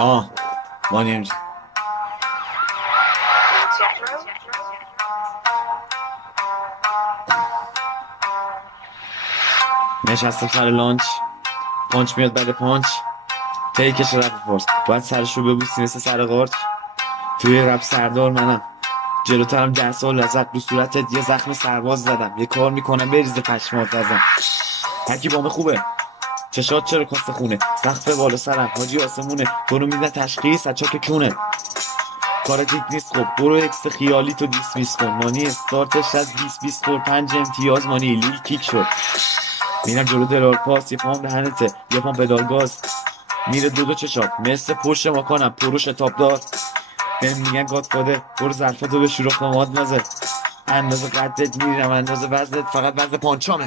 آه مانی اینجا نشستم سر لانچ، پانچ میاد بعد پانچ، تیکش رپ فورس باید سرش رو ببوسی مثل سر قارچ. توی رپ سردار منم، جلوترم 10 سال لذت رو صورتت یه زخم سرباز زدم، یه کار میکنم بریزه پشمات ازم. هرکی بامه خوبه، چشات چرا کاسه خونه، سقف بالا سرم حاجی آسمونه، تو رو میدن تشخیص از چاک کونه. کارت یک نیست خب برو اکس خیالی تو دیس میس کن. مانی استارتش از 20 خور 5 امتیاز مانی لیل کیک شد. میرم جلو درار پاس، یه پام دهنته یه پام پدال گاز، میره دو چشات مثل پشت ماکانم پرو شتاب دار. بهم میگن گادفادر برو ظرفاتو به شروع ماد نازه، اندازه قدت میرم اندازه وزنت فقط وزن پانچامه.